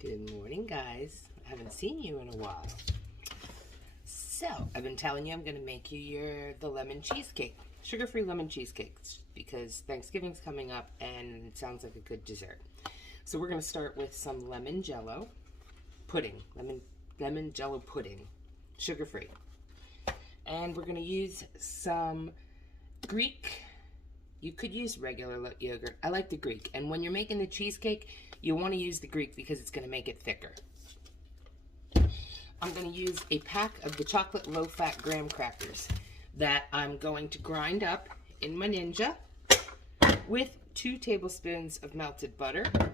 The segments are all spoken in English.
Good morning, guys. I haven't seen you in a while. So, I've been telling you I'm going to make you the lemon cheesecake. Sugar-free lemon cheesecakes because Thanksgiving's coming up and it sounds like a good dessert. So we're going to start with some lemon jello pudding. Lemon jello pudding. Sugar-free. And we're going to use some Greek. You could use regular yogurt. I like the Greek. And when you're making the cheesecake, you want to use the Greek because it's going to make it thicker. I'm going to use a pack of the chocolate low-fat graham crackers that I'm going to grind up in my Ninja with 2 tablespoons of melted butter. And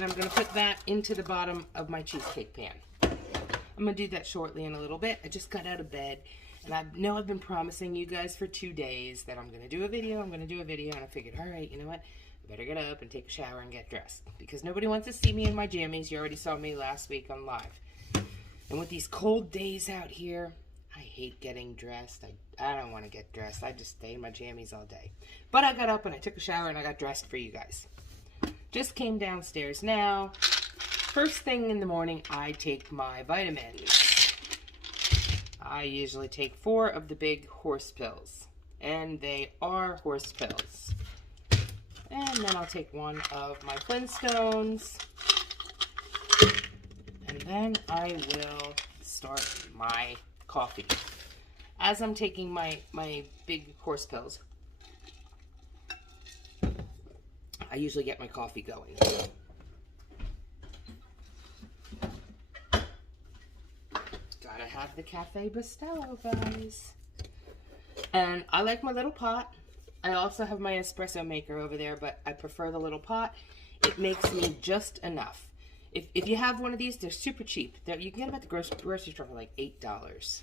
I'm going to put that into the bottom of my cheesecake pan. I'm going to do that shortly in a little bit. I just got out of bed. And I know I've been promising you guys for 2 days that I'm going to do a video, and I figured, all right, you know what? I better get up and take a shower and get dressed. Because nobody wants to see me in my jammies. You already saw me last week on live. And with these cold days out here, I hate getting dressed. I don't want to get dressed. I just stay in my jammies all day. But I got up and I took a shower and I got dressed for you guys. Just came downstairs now. First thing in the morning, I take my vitamins. I usually take 4 of the big horse pills, and they are horse pills. And then I'll take 1 of my Flintstones, and then I will start my coffee. As I'm taking my big horse pills, I usually get my coffee going. Gotta have the Cafe Bustelo, guys. And I like my little pot. I also have my espresso maker over there, but I prefer the little pot. It makes me just enough. If you have one of these, they're super cheap. You can get them at the grocery store for like $8.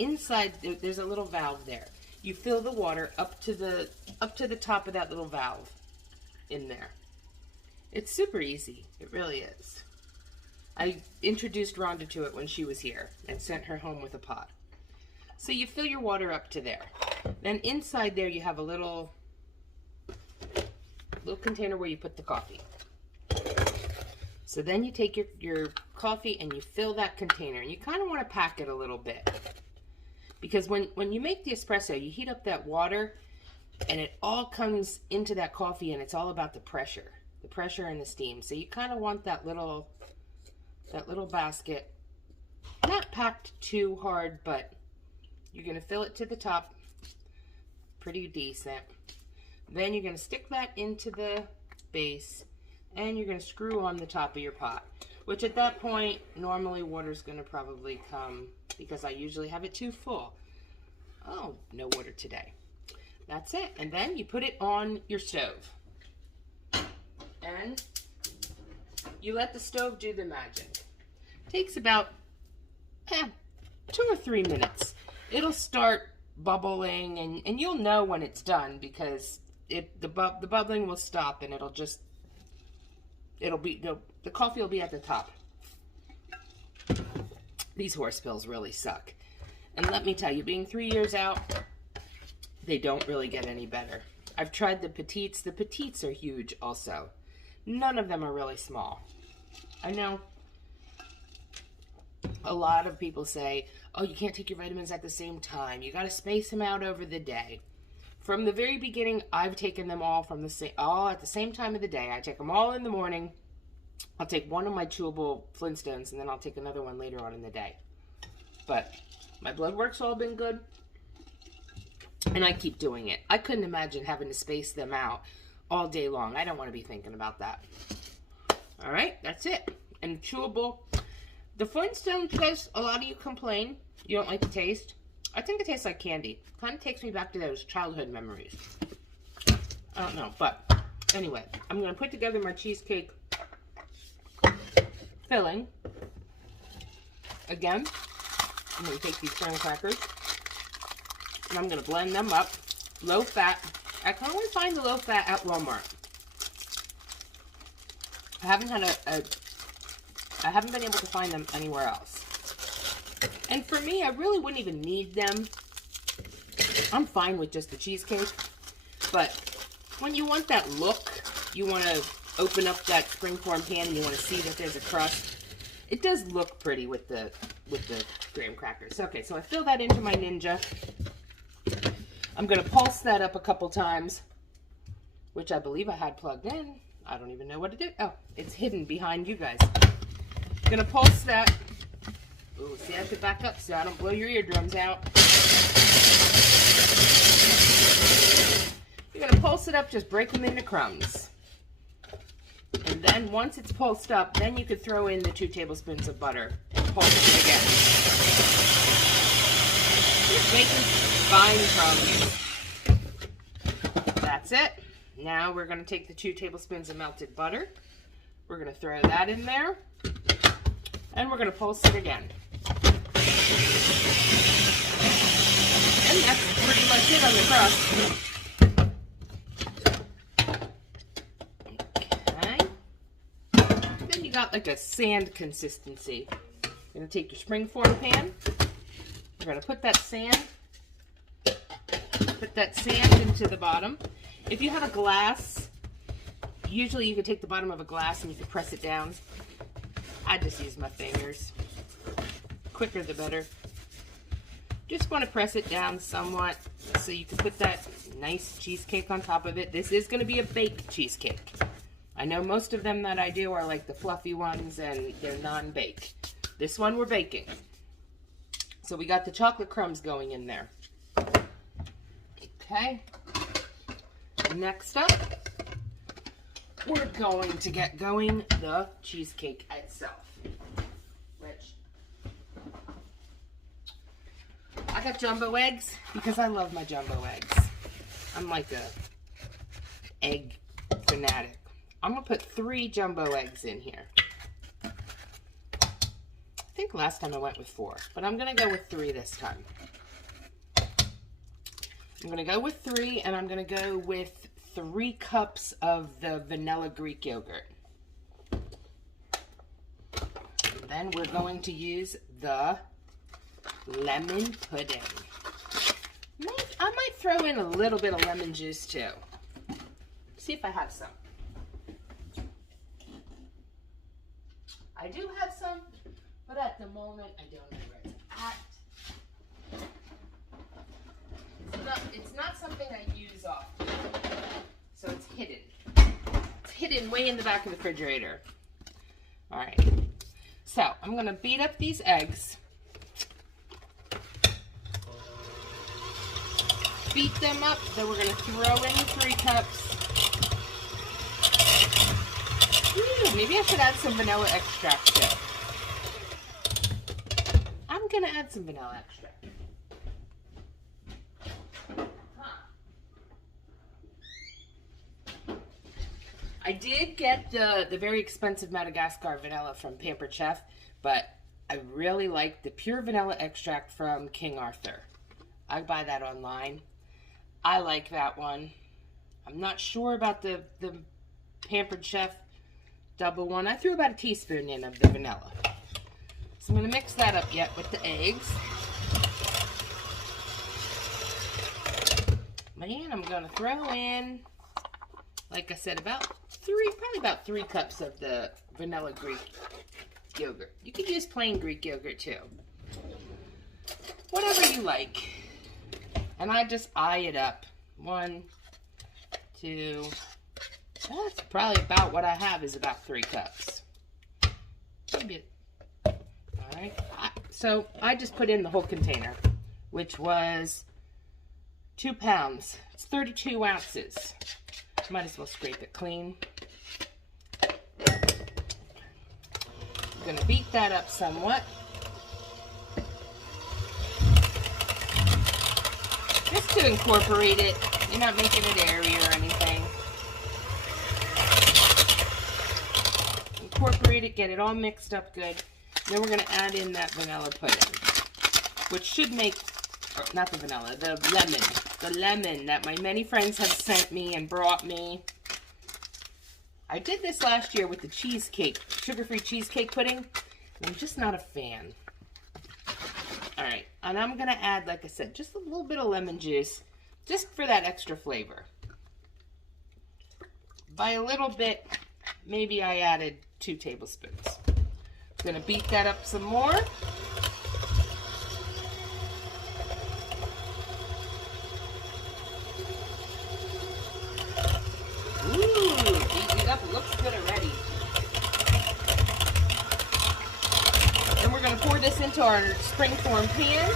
Inside, there's a little valve there. You fill the water up to the top of that little valve in there. It's super easy. It really is. I introduced Rhonda to it when she was here and sent her home with a pot. So you fill your water up to there. Then inside there you have a little container where you put the coffee. So then you take your coffee and you fill that container. And you kind of want to pack it a little bit. Because when you make the espresso, you heat up that water and it all comes into that coffee and it's all about the pressure. The pressure and the steam. So you kind of want that little basket, not packed too hard, but you're going to fill it to the top pretty decent. Then you're going to stick that into the base and you're going to screw on the top of your pot, which at that point normally water's going to probably come because I usually have it too full. Oh, no water today. That's it. And then you put it on your stove and you let the stove do the magic. Takes about 2 or 3 minutes. It'll start bubbling, and you'll know when it's done because the bubbling will stop, and the coffee will be at the top. These horse pills really suck, and let me tell you, being 3 years out, they don't really get any better. I've tried the petites. The petites are huge also. None of them are really small. I know a lot of people say, oh, you can't take your vitamins at the same time. You got to space them out over the day. From the very beginning, I've taken them all at the same time of the day. I take them all in the morning. I'll take 1 of my chewable Flintstones, and then I'll take another one later on in the day. But my blood work's all been good, and I keep doing it. I couldn't imagine having to space them out all day long. I don't want to be thinking about that. All right, that's it. And chewable. The Flintstones, because a lot of you complain you don't like the taste. I think it tastes like candy. Kind of takes me back to those childhood memories. I don't know, but anyway, I'm going to put together my cheesecake filling. Again, I'm going to take these graham crackers and I'm going to blend them up. Low fat. I can only find the low fat at Walmart. I haven't been able to find them anywhere else. And for me, I really wouldn't even need them. I'm fine with just the cheesecake. But when you want that look, you want to open up that springform pan and you want to see that there's a crust, it does look pretty with the graham crackers. Okay, so I fill that into my Ninja. I'm going to pulse that up a couple times, which I believe I had plugged in. I don't even know what to do. Oh, it's hidden behind you guys. I'm going to pulse that. Ooh, see, I have to back up so I don't blow your eardrums out. You're going to pulse it up, just break them into crumbs. And then once it's pulsed up, then you could throw in the 2 tablespoons of butter and pulse it again. Just making fine crumbs. That's it. Now we're going to take the 2 tablespoons of melted butter. We're going to throw that in there. And we're going to pulse it again. And that's pretty much it on the crust. Got like a sand consistency. You're going to take your springform pan. You're going to put that sand into the bottom. If you have a glass, usually you can take the bottom of a glass and you can press it down. I just use my fingers. Quicker the better. Just want to press it down somewhat so you can put that nice cheesecake on top of it. This is going to be a baked cheesecake. I know most of them that I do are like the fluffy ones and they're non-bake. This one we're baking. So we got the chocolate crumbs going in there. Okay. Next up, we're going to get going the cheesecake itself. Which, I got jumbo eggs because I love my jumbo eggs. I'm like a egg fanatic. I'm going to put 3 jumbo eggs in here. I think last time I went with 4, but I'm going to go with 3 this time. I'm going to go with 3, and I'm going to go with 3 cups of the vanilla Greek yogurt. And then we're going to use the lemon pudding. I might throw in a little bit of lemon juice too. See if I have some. I do have some, but at the moment I don't know where it's at. It's not something I use often, so it's hidden. It's hidden way in the back of the refrigerator. All right, so I'm going to beat up these eggs. Beat them up, then we're going to throw in the 3 cups. Ooh, maybe I should add some vanilla extract too. I'm going to add some vanilla extract. I did get the very expensive Madagascar vanilla from Pampered Chef, but I really like the pure vanilla extract from King Arthur. I buy that online. I like that one. I'm not sure about the Pampered Chef double one. I threw about a teaspoon in of the vanilla. So I'm going to mix that up yet with the eggs. And I'm going to throw in, like I said, probably about 3 cups of the vanilla Greek yogurt. You could use plain Greek yogurt too. Whatever you like. And I just eye it up. 1, 2, that's probably about what I have is about 3 cups. Maybe. Alright. So I just put in the whole container, which was 2 pounds. It's 32 ounces. Might as well scrape it clean. I'm going to beat that up somewhat. Just to incorporate it. You're not making it airy or anything. Incorporate it, get it all mixed up good. Then we're going to add in that vanilla pudding, which should make, not the vanilla, the lemon that my many friends have sent me and brought me. I did this last year with the cheesecake, sugar-free cheesecake pudding. I'm just not a fan. Alright, and I'm going to add, like I said, just a little bit of lemon juice, just for that extra flavor. By a little bit, maybe I added 2 tablespoons. I'm gonna beat that up some more. Ooh, beat it up, it looks good already. And we're gonna pour this into our springform pan.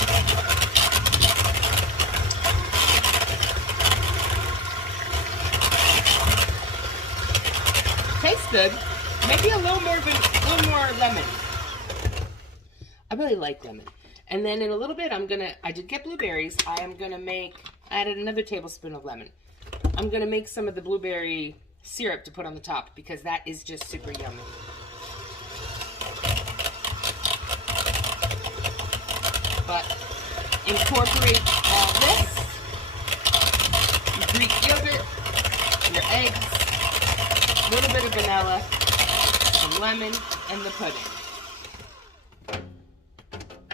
Tastes good. Maybe a little more lemon. I really like lemon. And then in a little bit, I did get blueberries. I added another tablespoon of lemon. I'm gonna make some of the blueberry syrup to put on the top because that is just super yummy. But incorporate all this, your Greek yogurt, your eggs, a little bit of vanilla, some lemon, and the pudding.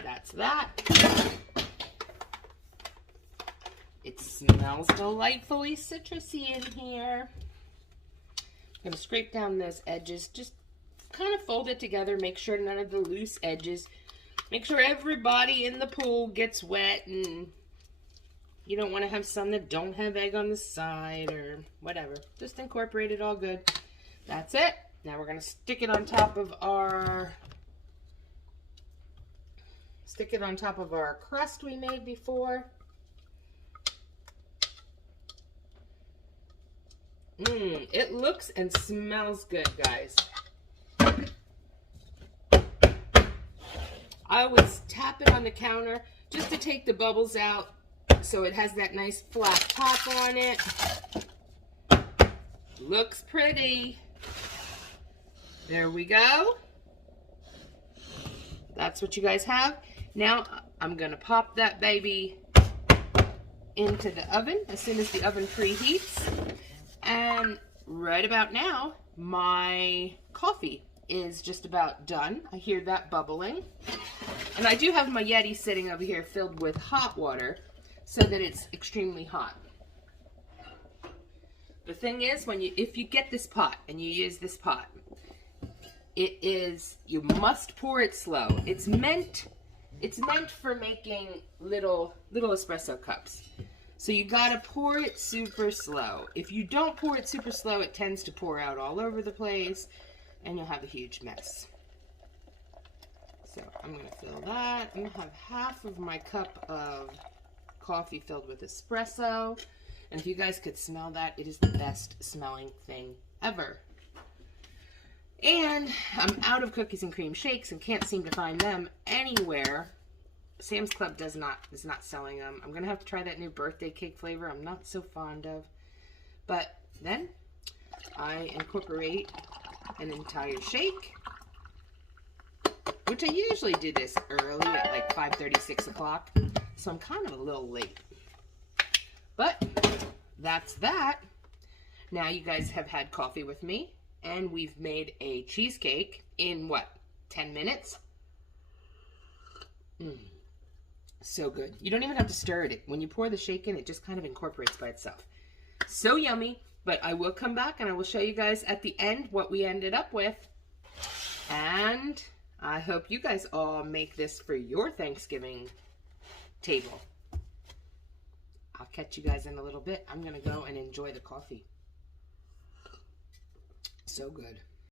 That's that. It smells delightfully citrusy in here. I'm going to scrape down those edges. Just kind of fold it together. Make sure none of the loose edges. Make sure everybody in the pool gets wet, and you don't want to have some that don't have egg on the side or whatever. Just incorporate it all good. That's it. Now we're going to stick it on top of our crust we made before. It looks and smells good, guys. I always tap it on the counter just to take the bubbles out so it has that nice flat top on it. Looks pretty. There we go. That's what you guys have. Now I'm going to pop that baby into the oven as soon as the oven preheats. And right about now, my coffee is just about done. I hear that bubbling. And I do have my Yeti sitting over here filled with hot water so that it's extremely hot. The thing is, if you get this pot and you use this pot, you must pour it slow. It's meant for making little espresso cups. So you gotta pour it super slow. If you don't pour it super slow, it tends to pour out all over the place and you'll have a huge mess. So I'm gonna fill that. I'm gonna have half of my cup of coffee filled with espresso. And if you guys could smell that, it is the best smelling thing ever. And I'm out of cookies and cream shakes and can't seem to find them anywhere. Sam's Club is not selling them. I'm gonna have to try that new birthday cake flavor I'm not so fond of. But then I incorporate an entire shake, which I usually do this early at like 5:30, 6 o'clock. So I'm kind of a little late. But that's that. Now you guys have had coffee with me, and we've made a cheesecake in what, 10 minutes? So good. You don't even have to stir it. When you pour the shake in, it just kind of incorporates by itself. So yummy. But I will come back and I will show you guys at the end what we ended up with. And I hope you guys all make this for your Thanksgiving table. I'll catch you guys in a little bit. I'm going to go and enjoy the coffee. So good.